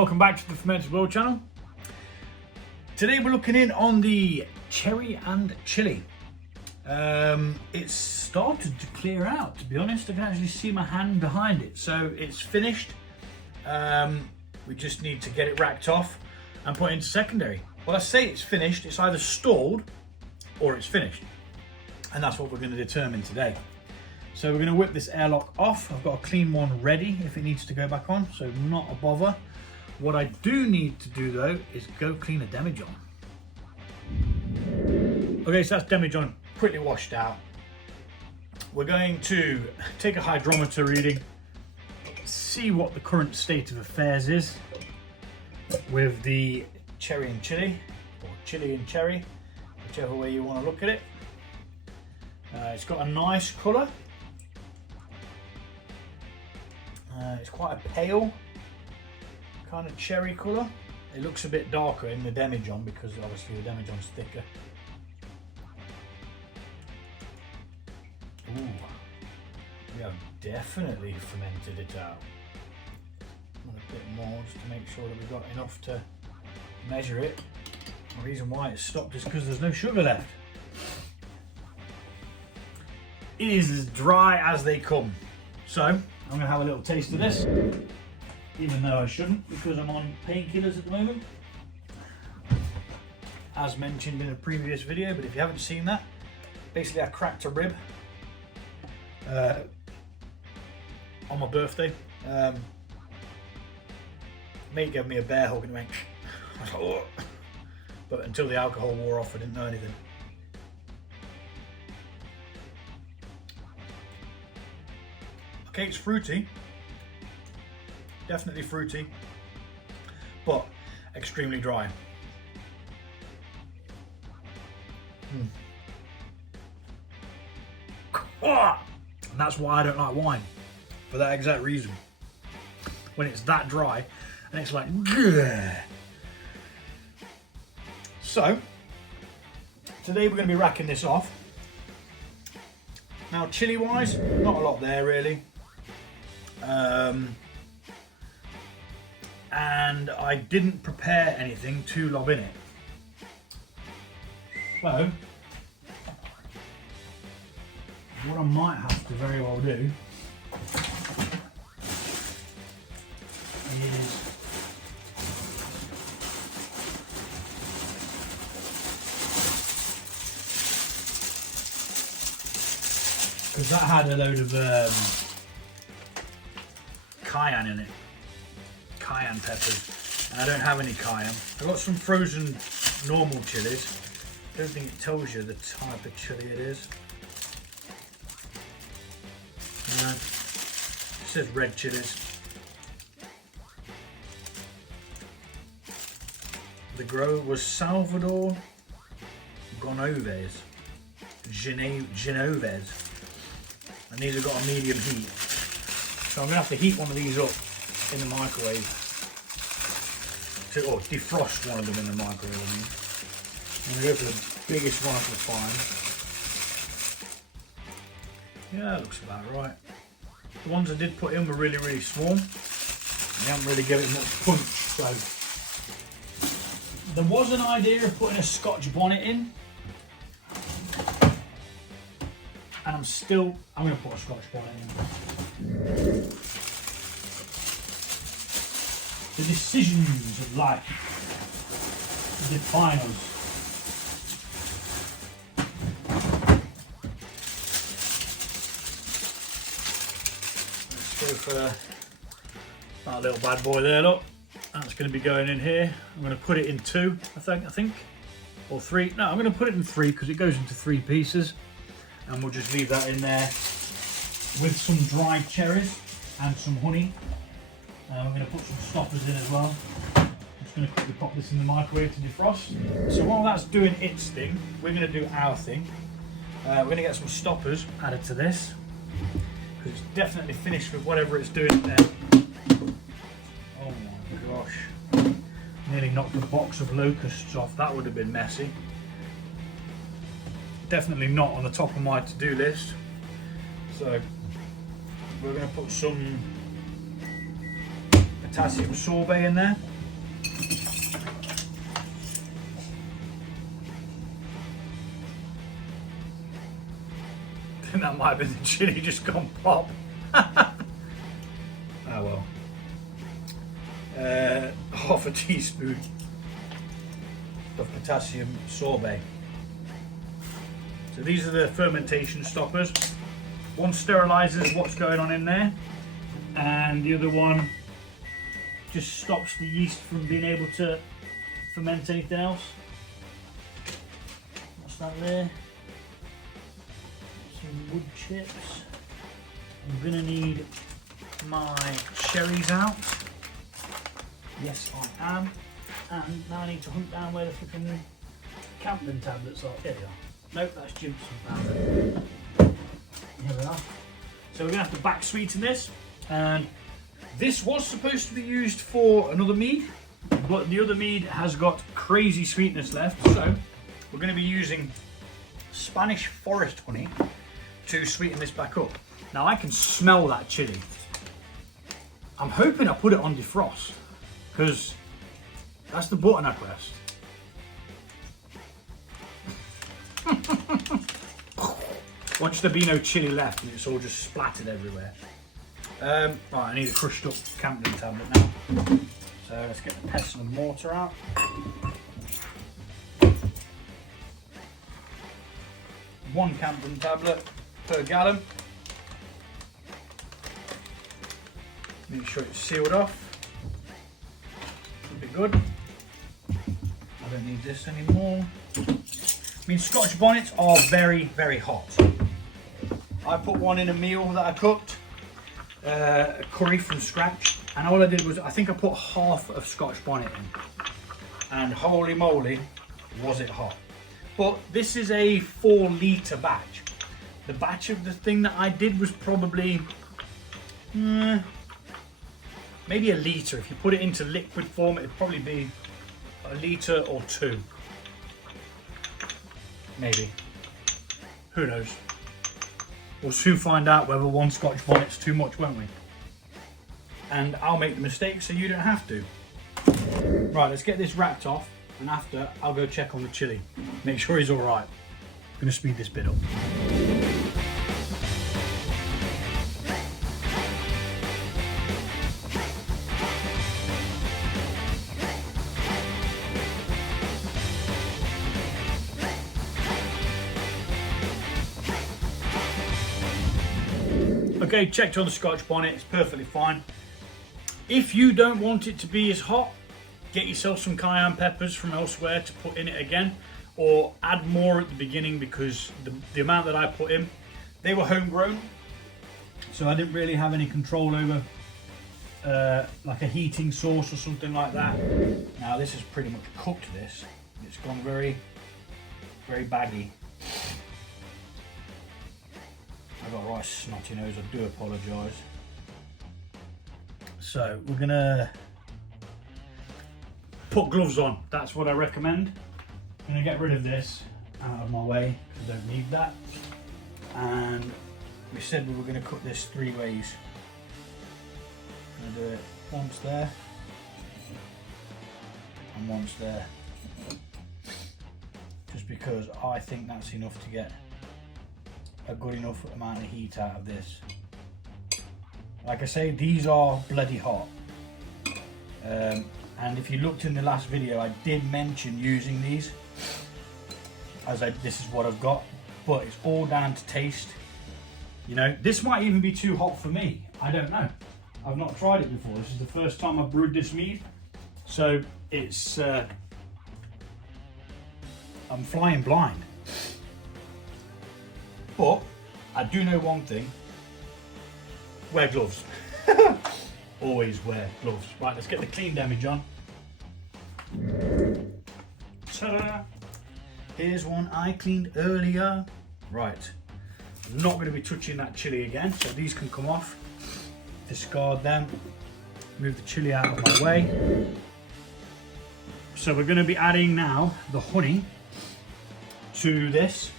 welcome back to the Fermented World channel. Today we're looking in on the cherry and chili. It's started to clear out, to be honest. I can actually see my hand behind it. So it's finished. We just need to get it racked off and put into secondary. Well, I say it's finished, it's either stalled or it's finished. And that's what we're going to determine today. So we're going to whip this airlock off. I've got a clean one ready if it needs to go back on, so not a bother. What I do need to do though is go clean a demijohn. Okay, so that's demijohn quickly washed out. We're going to take a hydrometer reading, see what the current state of affairs is with the cherry and chili, or chili and cherry, whichever way you want to look at it. It's got a nice colour. It's quite a pale kind of cherry colour. It looks a bit darker in the demijohn because obviously the demijohn's thicker. Ooh, we have definitely fermented it out. A bit more just to make sure that we've got enough to measure it. The reason why it stopped is because there's no sugar left. It is as dry as they come. So I'm going to have a little taste of this, even though I shouldn't because I'm on painkillers at the moment, as mentioned in a previous video. But if you haven't seen that, basically I cracked a rib on my birthday. Mate gave me a bear hug and went, I was like, oh. But until the alcohol wore off, I didn't know anything. Okay, it's fruity, definitely fruity, but extremely dry. And that's why I don't like wine, for that exact reason. When it's that dry, and it's like, grr. So, today we're going to be racking this off. Now, chili wise, not a lot there really. And I didn't prepare anything to lob in it. So, what I might have to very well do is because that had a load of cayenne in it, cayenne peppers. And I don't have any cayenne. I've got some frozen normal chilies. I don't think it tells you the type of chili it is. No, it says red chilies. The grower was Salvador Genoves. And these have got a medium heat. So I'm going to have to heat one of these up in the microwave. Or defrost one of them in the microwave, I mean. I'm going to go for the biggest one I can find. Yeah, that looks about right. The ones I did put in were really, really small. They haven't really given it much punch, so. There was an idea of putting a scotch bonnet in. And I'm going to put a scotch bonnet in. The decisions of life define us. Let's go for that little bad boy there, look. That's going to be going in here. I'm going to put it in two, I think, or three. No, I'm going to put it in three because it goes into three pieces. And we'll just leave that in there with some dried cherries and some honey. I'm going to put some stoppers in as well. I'm just going to quickly pop this in the microwave to defrost. So while that's doing its thing, we're going to do our thing. We're going to get some stoppers added to this because it's definitely finished with whatever it's doing there. Oh my gosh. Nearly knocked a box of locusts off. That would have been messy. Definitely not on the top of my to-do list. So we're going to put some potassium sorbet in there. think that might have been the chili just gone pop. Oh well. Half a teaspoon of potassium sorbet. So these are the fermentation stoppers. One sterilises what's going on in there, and the other one just stops the yeast from being able to ferment anything else. What's that there? Some wood chips. I'm gonna need my cherries out. Yes, I am. And now I need to hunt down where the flipping campden tablets are. Here they are. Nope, that's Jimson powder. Here we are. So we're gonna have to back sweeten this, and this was supposed to be used for another mead, but the other mead has got crazy sweetness left, so we're going to be using Spanish forest honey to sweeten this back up. Now I can smell that chili. I'm hoping I put it on defrost, because that's the button I pressed. Wants there be no chili left and it's all just splattered everywhere. Right, I need a crushed up campden tablet now. So let's get the pestle and mortar out. One campden tablet per gallon. Make sure it's sealed off. Should be good. I don't need this anymore. I mean, Scotch bonnets are very, very hot. I put one in a meal that I cooked, a curry from scratch, and all I did was, I think I put half of Scotch bonnet in, and holy moly, was it hot. But this is a 4 litre batch. The batch of the thing that I did was probably, maybe a litre. If you put it into liquid form, it'd probably be a litre or 2. Maybe. Who knows? We'll soon find out whether one Scotch bonnet's too much, won't we? And I'll make the mistake so you don't have to. Right, let's get this wrapped off, and after I'll go check on the chili. Make sure he's alright. I'm gonna speed this bit up. Okay, checked on the Scotch bonnet, it's perfectly fine. If you don't want it to be as hot, get yourself some cayenne peppers from elsewhere to put in it again, or add more at the beginning, because the amount that I put in, they were homegrown, so I didn't really have any control over like a heating source or something like that. Now this is pretty much cooked this. It's gone very, very baggy. I've got a right snotty nose, I do apologise. So we're gonna put gloves on, that's what I recommend. I'm gonna get rid of this out of my way, because I don't need that. And we said we were gonna cut this 3 ways. I'm gonna do it once there, and once there. Just because I think that's enough to get a good enough amount of heat out of this. Like I say, these are bloody hot. And if you looked in the last video, I did mention using these, as this is what I've got, but it's all down to taste. You know, this might even be too hot for me. I don't know. I've not tried it before. This is the first time I've brewed this mead. So it's, I'm flying blind. But I do know one thing, wear gloves. Always wear gloves. Right, let's get the clean damage on. Ta-da! Here's one I cleaned earlier. Right, I'm not going to be touching that chili again, so these can come off. Discard them. Move the chili out of my way. So we're going to be adding now the honey to this.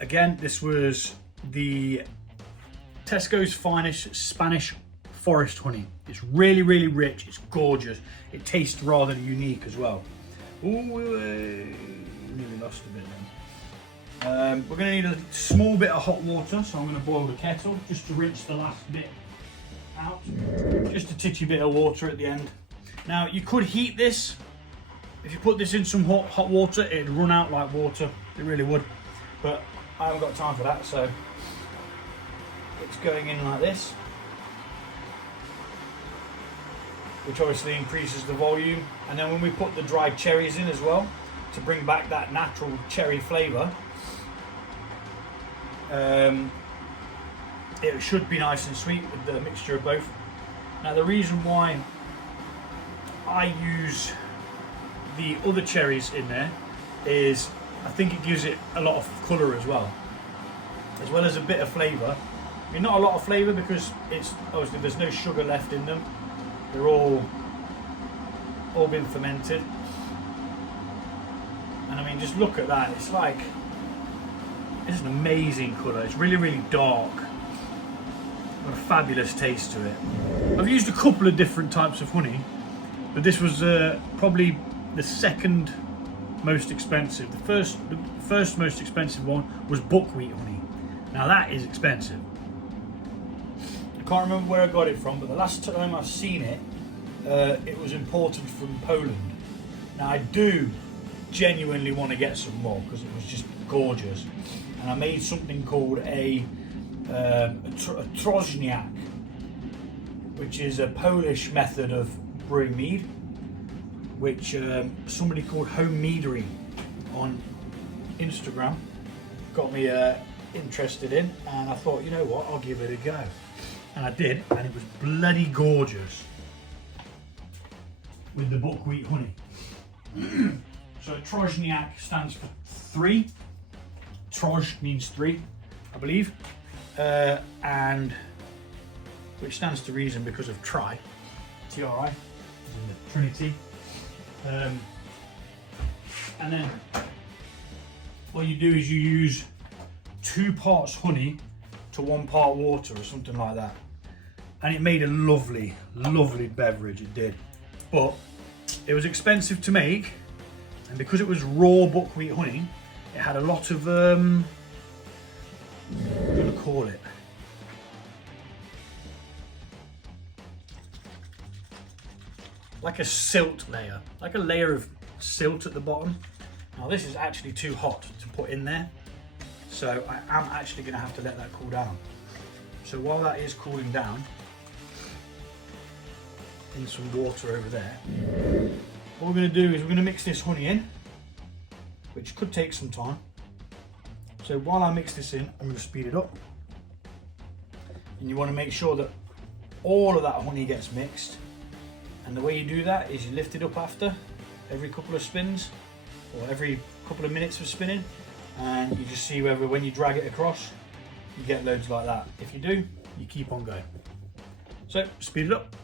Again, this was the Tesco's Finest Spanish Forest honey. It's really, really rich. It's gorgeous. It tastes rather unique as well. Ooh, nearly lost a bit We're going to need a small bit of hot water, so I'm going to boil the kettle just to rinse the last bit out. Just a titchy bit of water at the end. Now you could heat this. If you put this in some hot water, it'd run out like water. It really would. But I haven't got time for that, so it's going in like this, which obviously increases the volume. And then when we put the dried cherries in as well, to bring back that natural cherry flavour, it should be nice and sweet with the mixture of both. Now the reason why I use the other cherries in there is I think it gives it a lot of colour as well as a bit of flavour. I mean, not a lot of flavour because it's obviously there's no sugar left in them. They're all been fermented. And I mean, just look at that. It's like, it's an amazing colour. It's really, really dark. Got a fabulous taste to it. I've used a couple of different types of honey, but this was probably the second most expensive. The first most expensive one was buckwheat honey. Now that is expensive. I can't remember where I got it from, but the last time I've seen it, it was imported from Poland. Now I do genuinely want to get some more because it was just gorgeous. And I made something called a Trożniak, which is a Polish method of brewing mead, which somebody called Home Meadery on Instagram got me interested in, and I thought, you know what, I'll give it a go. And I did, and it was bloody gorgeous with the buckwheat honey. So Trożniak stands for 3. Troż means 3, I believe, and which stands to reason because of tri, T-R-I, in the Trinity. And then what you do is you use 2 parts honey to 1 part water or something like that, and it made a lovely, lovely beverage. It did, but it was expensive to make, and because it was raw buckwheat honey, it had a lot of what am I going to call it? Like a silt layer, like a layer of silt at the bottom. Now this is actually too hot to put in there, so I am actually going to have to let that cool down. So while that is cooling down in some water over there, what we're going to do is we're going to mix this honey in, which could take some time. So while I mix this in, I'm going to speed it up. And you want to make sure that all of that honey gets mixed. And the way you do that is you lift it up after every couple of spins, or every couple of minutes of spinning, and you just see whether when you drag it across, you get loads like that. If you do, you keep on going. So speed it up.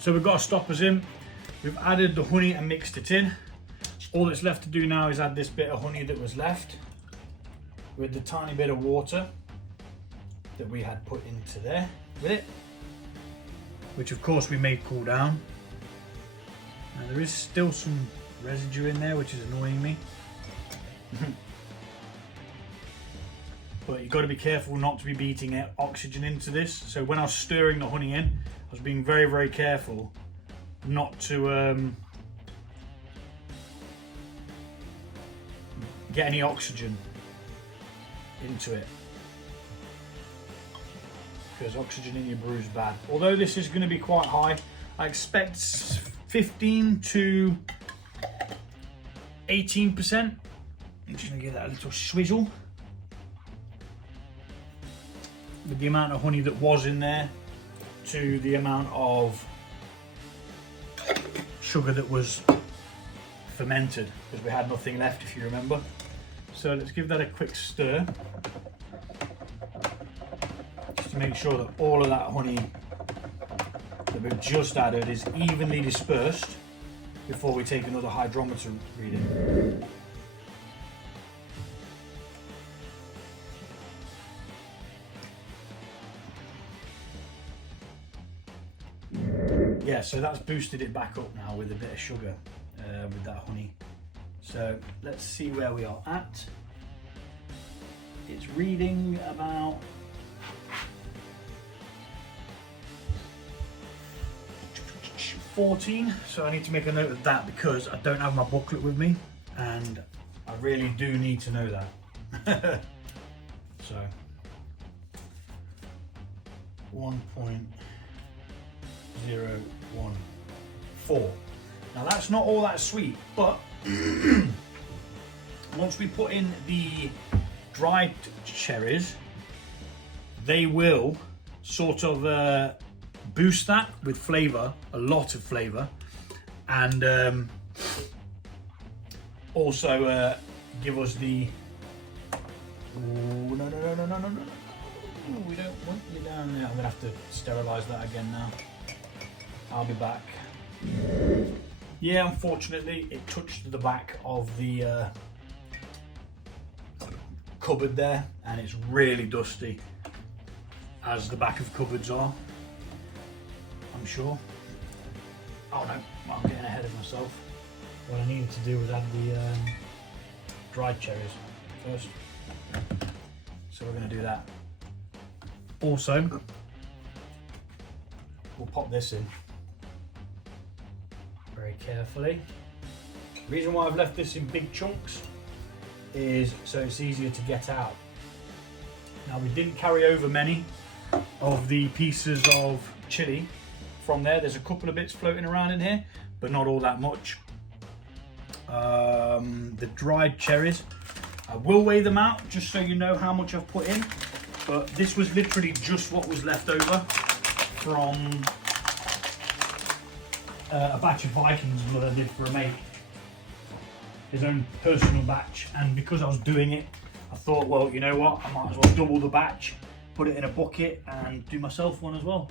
So we've got our stoppers in, we've added the honey and mixed it in. All that's left to do now is add this bit of honey that was left with the tiny bit of water that we had put into there with it, which of course we made cool down. Now there is still some residue in there which is annoying me. But you've got to be careful not to be beating oxygen into this. So when I was stirring the honey in, I was being very, very careful not to get any oxygen into it, because oxygen in your brew is bad. Although this is going to be quite high, I expect 15 to 18%. I'm just going to give that a little swizzle with the amount of honey that was in there to the amount of sugar that was fermented, because we had nothing left, if you remember. So let's give that a quick stir, just to make sure that all of that honey that we've just added is evenly dispersed before we take another hydrometer reading. yeah, so that's boosted it back up now with a bit of sugar, with that honey. So let's see where we are at. It's reading about 14, so I need to make a note of that because I don't have my booklet with me and I really do need to know that. So 1.014. Now that's not all that sweet, but once we put in the dried cherries, they will sort of boost that with flavour, a lot of flavour, and also give us the. Ooh, no, we don't want you down there. I'm gonna have to sterilise that again now. I'll be back. Yeah, unfortunately, it touched the back of the cupboard there, and it's really dusty, as the back of cupboards are, I'm sure. Oh no, I'm getting ahead of myself. What I needed to do was add the dried cherries first. So we're going to do that. Also, we'll pop this in very carefully. The reason why I've left this in big chunks is so it's easier to get out. Now, we didn't carry over many of the pieces of chili from there. There's a couple of bits floating around in here, but not all that much. The dried cherries, I will weigh them out just so you know how much I've put in, but this was literally just what was left over from a batch of Vikings blood I did for a mate, his own personal batch, and because I was doing it, I thought, well, you know what, I might as well double the batch, put it in a bucket and do myself one as well,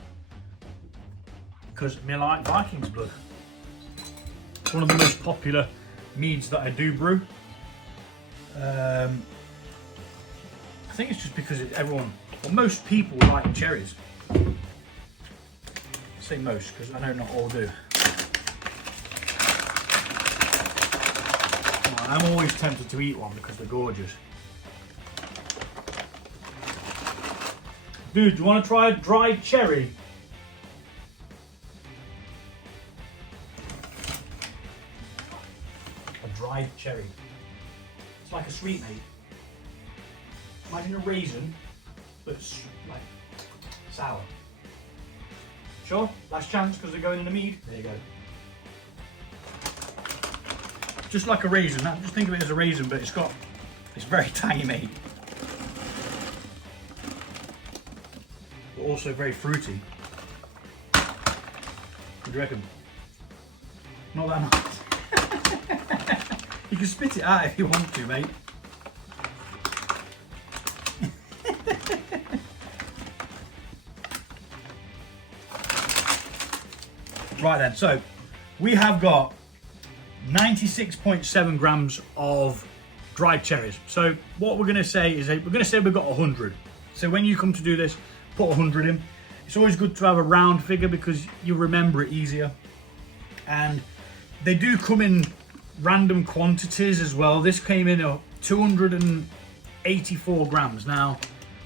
because I like Vikings blood. It's one of the most popular meads that I do brew. I think it's just because most people like cherries. I say most because I know not all do. I'm always tempted to eat one because they're gorgeous. Dude, do you want to try a dried cherry? A dried cherry. It's like a sweetmeat. Imagine a raisin, but it's like sour. Sure? Last chance because they're going in the mead. There you go. Just like a raisin. Just think of it as a raisin, but it's very tiny, mate. But also very fruity. What do you reckon? Not that nice. You can spit it out if you want to, mate. Right then, so we have got 96.7 grams of dried cherries. So what we're going to say is we've got 100. So when you come to do this, put 100 in. It's always good to have a round figure because you remember it easier. And they do come in random quantities as well. This came in at 284 grams. Now,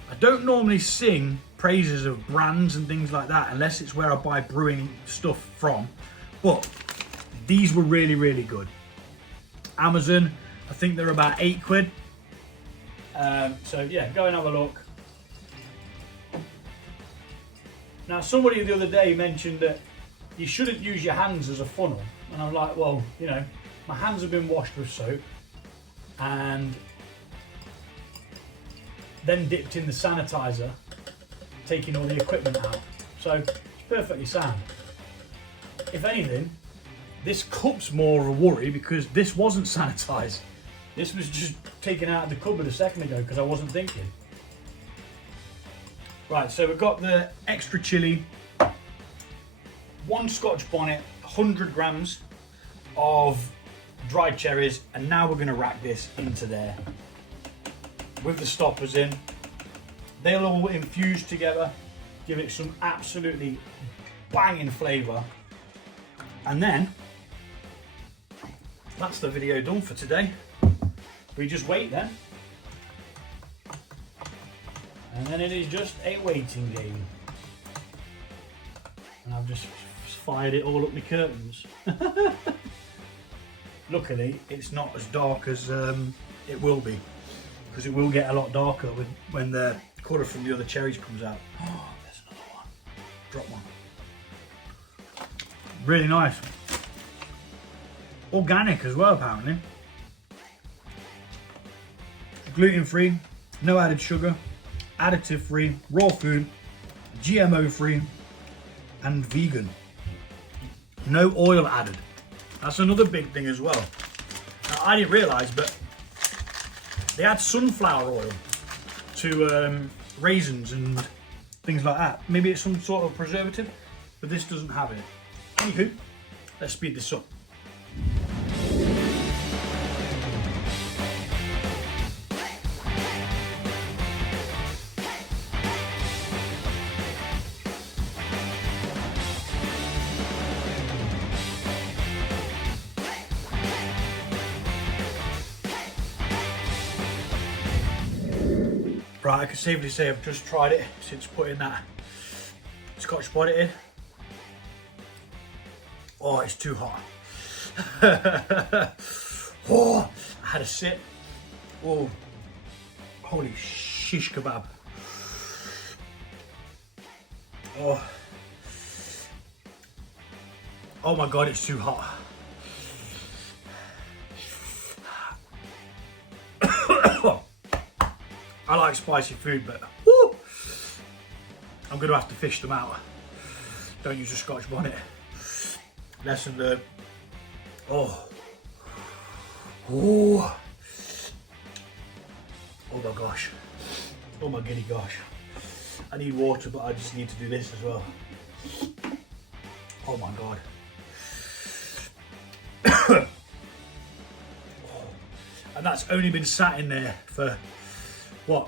I don't normally sing praises of brands and things like that unless it's where I buy brewing stuff from, but these were really, really good. Amazon, I think they're about £8. So yeah, go and have a look. Now, somebody the other day mentioned that you shouldn't use your hands as a funnel, and I'm like, well, you know, my hands have been washed with soap and then dipped in the sanitizer, taking all the equipment out. So it's perfectly sound. If anything, this cup's more of a worry because this wasn't sanitized. This was just taken out of the cupboard a second ago because I wasn't thinking. Right, so we've got the extra chili, 1 scotch bonnet, 100 grams of dried cherries, and now we're going to rack this into there with the stoppers in. They'll all infuse together, give it some absolutely banging flavour. And then that's the video done for today. We just wait then. And then it is just a waiting game. And I've just fired it all up my curtains. Luckily, it's not as dark as it will be, because it will get a lot darker when the colour from the other cherries comes out. Oh, there's another one. Drop one. Really nice. Organic as well, apparently. Gluten-free, no added sugar, additive-free, raw food, GMO-free, and vegan. No oil added. That's another big thing as well. Now, I didn't realise, but they add sunflower oil to raisins and things like that. Maybe it's some sort of preservative, but this doesn't have it. Anywho, let's speed this up. Right, I can safely say I've just tried it since putting that Scotch bonnet in. Oh, it's too hot. Oh, I had a sip. Oh, holy shish kebab. Oh, oh my God, it's too hot. I like spicy food, but woo, I'm going to have to fish them out. Don't use a Scotch bonnet. Lesson learned. Oh. Oh. Oh my gosh. Oh my giddy gosh. I need water, but I just need to do this as well. Oh my God. And that's only been sat in there for what?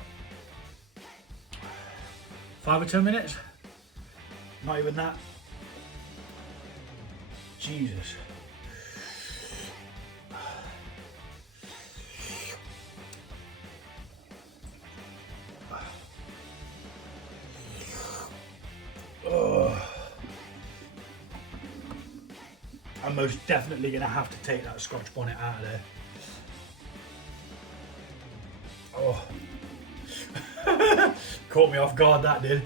5 or 10 minutes? Not even that. Jesus. I'm most definitely going to have to take that Scotch bonnet out of there. Oh. Caught me off guard, that did.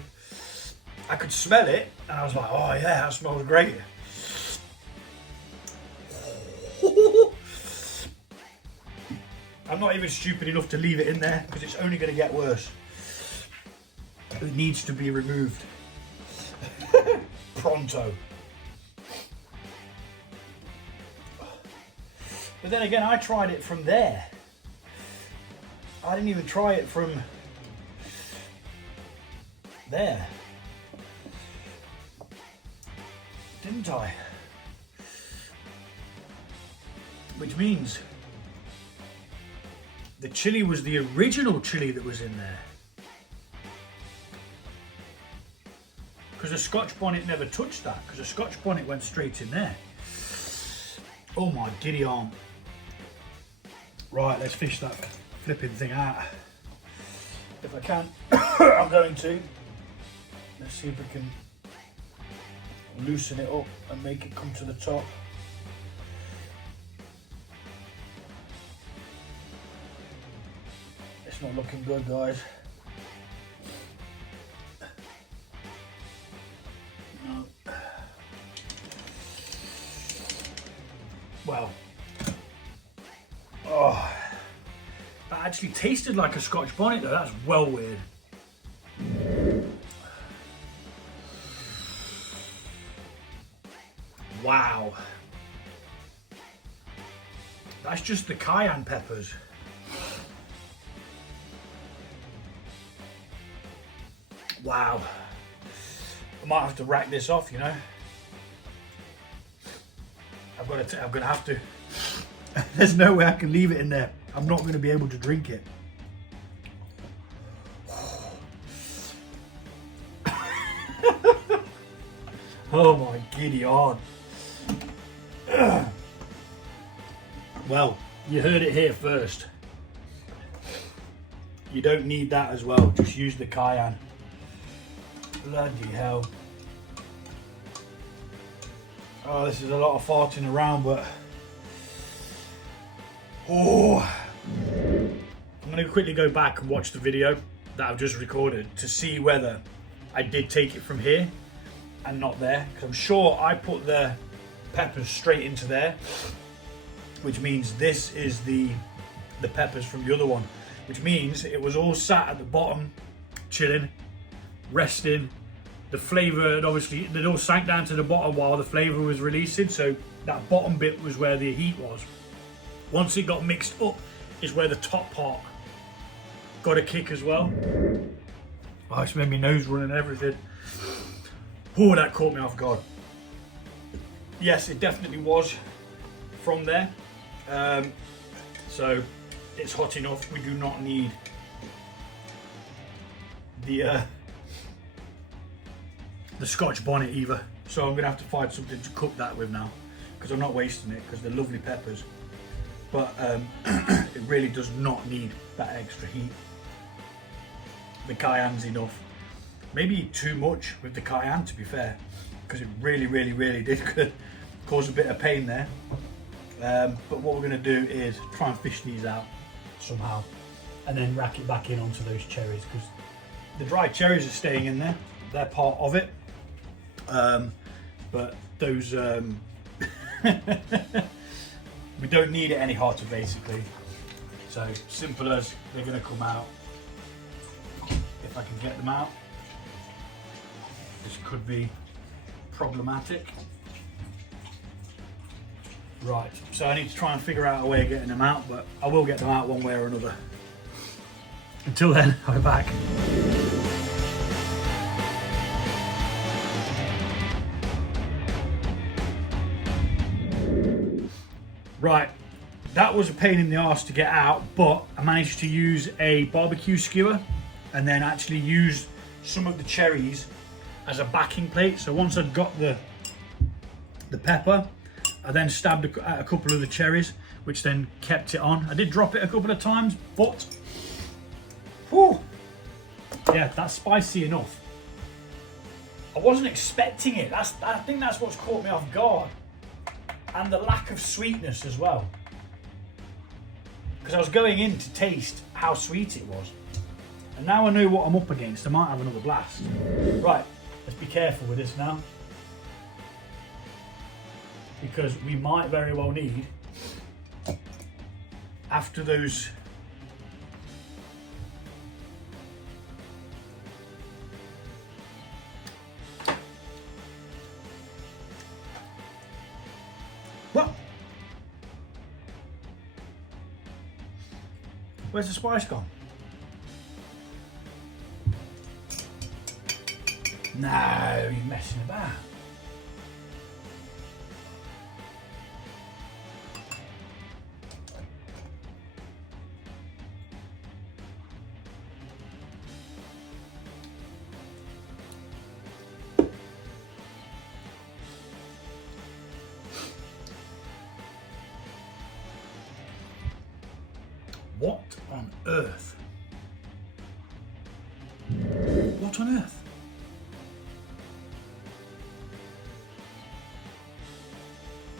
I could smell it and I was like, oh yeah, that smells great. I'm not even stupid enough to leave it in there because it's only going to get worse. It needs to be removed. Pronto. But then again, I tried it from there. I didn't even try it from there. Didn't I? Which means the chili was the original chili that was in there. Because the Scotch bonnet never touched that, because the Scotch bonnet went straight in there. Oh my giddy arm. Right, let's fish that flipping thing out. If I can, I'm going to. Let's see if we can loosen it up and make it come to the top. It's not looking good, guys. No. Well. Oh. That actually tasted like a Scotch bonnet though. That's well weird. Wow. That's just the cayenne peppers. Wow. I might have to rack this off, you know. I'm gonna have to. There's no way I can leave it in there. I'm not going to be able to drink it. Oh my giddy on. Well, you heard it here first. You don't need that as well, just use the cayenne. Bloody hell. Oh, this is a lot of farting around, but oh, I'm going to quickly go back and watch the video that I've just recorded to see whether I did take it from here and not there, because I'm sure I put the peppers straight into there, which means this is the peppers from the other one, which means it was all sat at the bottom, chilling, resting. The flavour had obviously, it all sank down to the bottom while the flavour was releasing, so that bottom bit was where the heat was. Once it got mixed up is where the top part got a kick as well. Oh, it's made my nose run and everything. Oh, that caught me off guard. Yes, it definitely was from there. So it's hot enough. We do not need the scotch bonnet either. So I'm gonna have to find something to cook that with now, because I'm not wasting it, because they're lovely peppers. But it really does not need that extra heat. The cayenne's enough. Maybe too much with the cayenne, to be fair, because it really did cause a bit of pain there. But what we're going to do is try and fish these out somehow, and then rack it back in onto those cherries, because the dry cherries are staying in there. They're part of it. But those we don't need it any hotter, basically. So simple as they're going to come out. If I can get them out. This could be problematic. Right, so I need to try and figure out a way of getting them out, but I will get them out one way or another. Until then, I'll be back. Right, that was a pain in the arse to get out, but I managed to use a barbecue skewer and then actually use some of the cherries as a backing plate. So once I'd got the pepper, I then stabbed at a couple of the cherries, which then kept it on. I did drop it a couple of times, but whew, yeah, that's spicy enough. I wasn't expecting it. I think that's what's caught me off guard. And the lack of sweetness as well. Because I was going in to taste how sweet it was. And now I know what I'm up against. I might have another blast. Right, let's be careful with this now. Because we might very well need, after those what? Where's the spice gone? No, you're messing about. What on earth? What on earth?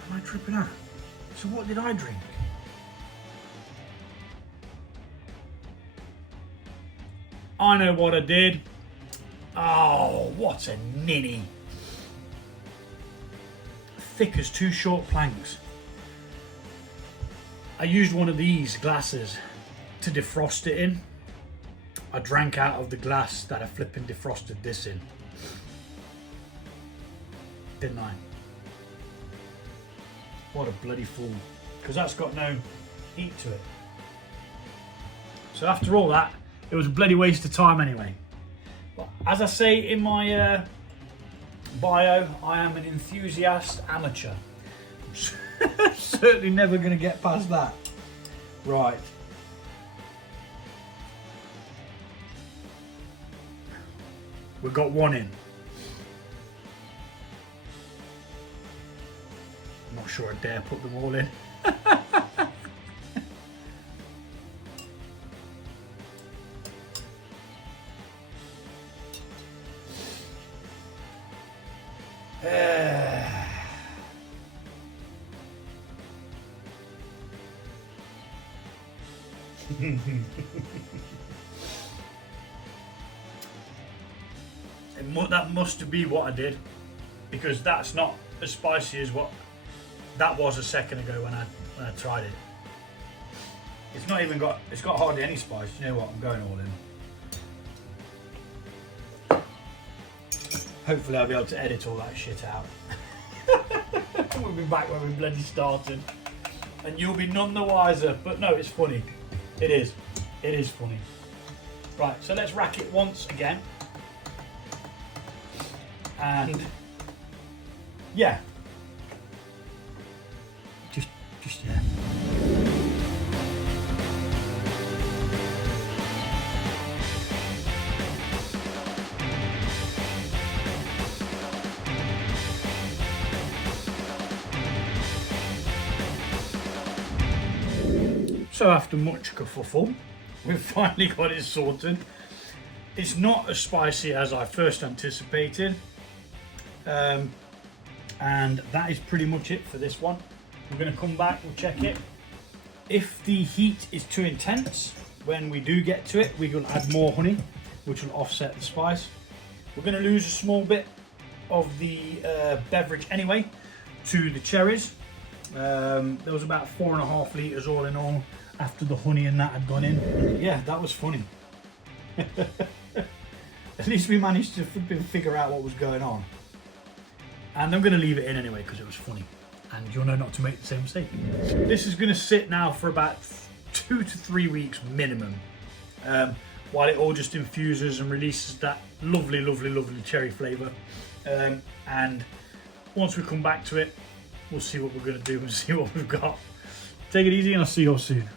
Am I tripping out? So what did I drink? I know what I did. Oh, what a ninny. Thick as two short planks. I used one of these glasses to defrost it in. I drank out of the glass that I flipping defrosted this in. Didn't I? What a bloody fool. Because that's got no heat to it. So after all that, it was a bloody waste of time anyway. But as I say in my bio, I am an enthusiast amateur. Certainly never going to get past that. Right. We've got one in. I'm not sure I dare put them all in. That must be what I did, because that's not as spicy as what that was a second ago when I tried it. It's not even got, it's got hardly any spice. You know what, I'm going all in. Hopefully I'll be able to edit all that shit out. We'll be back when we bloody started, and you'll be none the wiser. But no, it's funny. It is funny. Right, so let's rack it once again. And yeah, just yeah. So after much kerfuffle, we've finally got it sorted. It's not as spicy as I first anticipated. And that is pretty much it for this one. We're going to come back, we'll check it. If the heat is too intense, when we do get to it, we will add more honey, which will offset the spice. We're going to lose a small bit of the beverage anyway to the cherries. There was about 4.5 litres all in all after the honey and that had gone in. Yeah, that was funny. At least we managed to figure out what was going on. And I'm going to leave it in anyway because it was funny, and you'll know not to make the same mistake. This is going to sit now for about 2 to 3 weeks minimum, while it all just infuses and releases that lovely cherry flavour. And once we come back to it, we'll see what we're going to do and see what we've got. Take it easy, and I'll see you all soon.